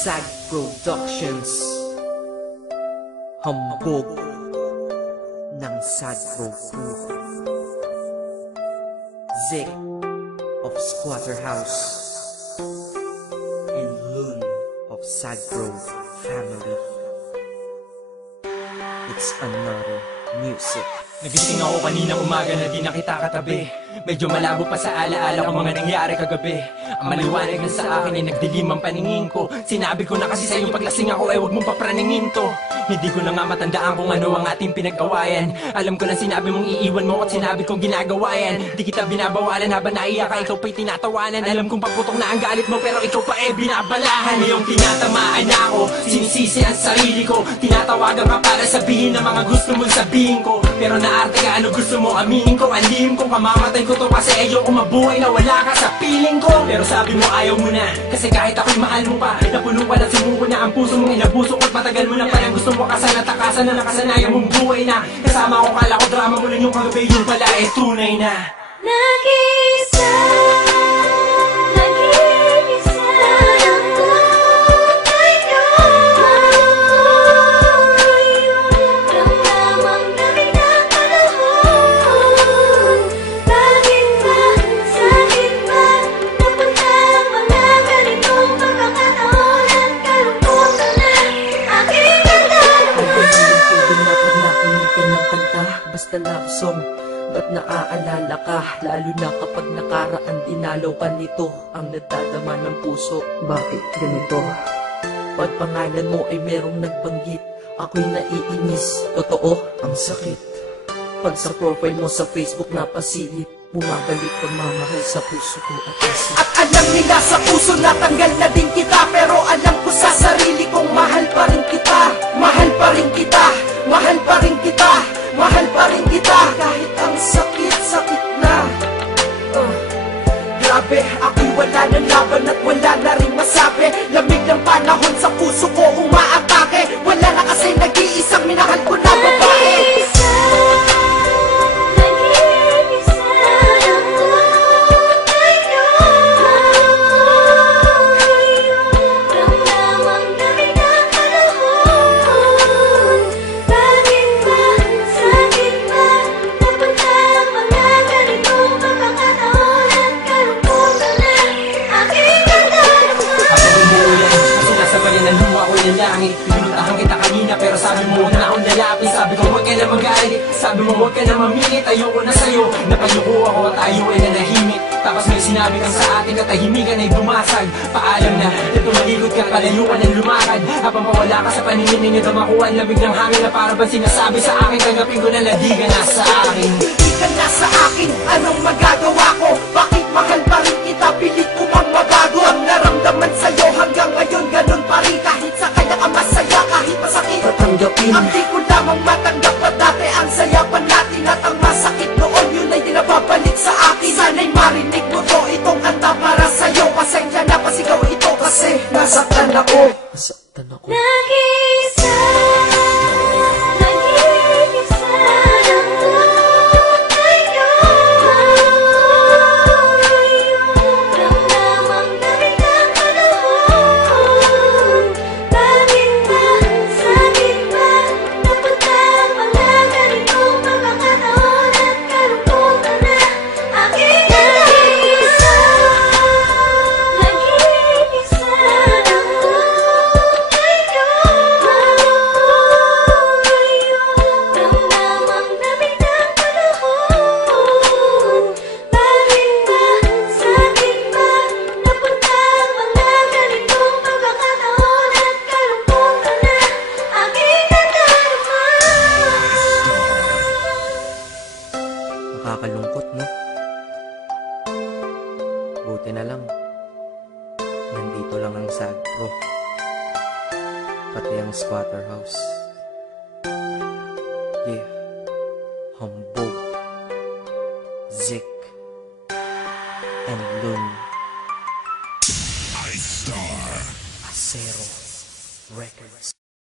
SAG Productions. Hambog ng SAG Crew. Zick of Squatter House and Loon of SAG family. It's another music. Nagising ako kaninang umaga na di na kita katabi. Medyo malabo pa sa alaala ko mga nangyari kagabi. Ang maliwanag na sa akin ay nagdilim ang paningin ko. Sinabi ko na kasi sa iyong paglasing ako ay huwag mong papraningin to. Hindi ko na nga matandaan kung ano ang ating pinag-awayan. Alam ko na sinabi mong iiwan mo at sinabi kong ginagawa yan. Di kita binabawalan habang naiyak ka, ikaw pa'y tinatawanan. Alam kong pagputok na ang galit mo pero ikaw pa binabalahan. Ngayong tinatamaan na ako, sinisisi ang sarili ko. Tinatawagan ka para sabihin ang mga gusto mong sabihin ko. Pero naarte ka, ano gusto mo aminin ko? Ang lihim ko, kamamatay ko to kasi ayoko mabuhay na wala ka sa piling ko. Pero sabi mo ayaw mo na, kasi kahit ako'y mahal mo pa. Napuno ka na sumuko na ang puso mong inabuso ko't matagal mo na parang gusto mo kasan at takasan na nakasanayan mong buhay na. Kasama ko kala ko drama mo lang yung kagabi, yung pala ay tunay na. Nag-isa basta love song, ba't naaalala ka? Lalo na kapag nakaraan dinalaw ka nito. Ang nadadama ng puso, bakit ganito? Pag pangalan mo ay merong nagbanggit, ako'y naiinis, totoo, ang sakit. Pag sa profile mo sa Facebook napasilip, bumabalik pagmamahal sa puso ko at isip. At alam nila sa puso na tanggal na din kita, pero alam ko sa sarili kong mahal pa rin kita. Mahal pa rin kita, mahal pa rin kita, mahal pa rin kita. Kahit ang sakit-sakit na grabe, ako'y wala ng laban at wala na rin masabi. Lamig ng panahon sa puso ko umaatake. Wala na kasi nag-iisang minahal ko na babae. Pinuntahan kita kanina pero sabi mo huwag na akong lalapit. Sabi ko huwag ka na magalit, sabi mo huwag ka na mamingit. Ayoko na sa'yo, napayuko ako at tayo ay nanahimik. Tapos may sinabi kang sa atin na tahimikan ay bumasag. Paalam na, ito malikot ka, palayuan ng lumakad. Habang mawala ka sa paningin ninyo, damakuha ang lamig ng hangin na para bang sinasabi sa akin. Tanggapin ko na di ka na sa akin. Di ka na sa akin, anong magagawa ko? Bakit mahal pa rin kita, pilit ko bang mabago? Ang naramdaman sa'yo hanggang ngayon ganun pa rin. Kahit sa kanya ka masaya, kahit masakit tatanggapin. ang di ko lamang matanggap pa dati. Ang saya pa natin at ang masakit noon, yun ay di nababalik sa akin. Sana'y marinig mo to, itong kanta para sa'yo. Pasensya na pasigaw ito kasi nasaktan ako. Nasaktan ako. Nag-isa nakakalungkot, no? Buti na lang nandito lang ang SAG Pro, pati ang Squatter House. Yeah, Hambog, Zick and Loon. Acero Records.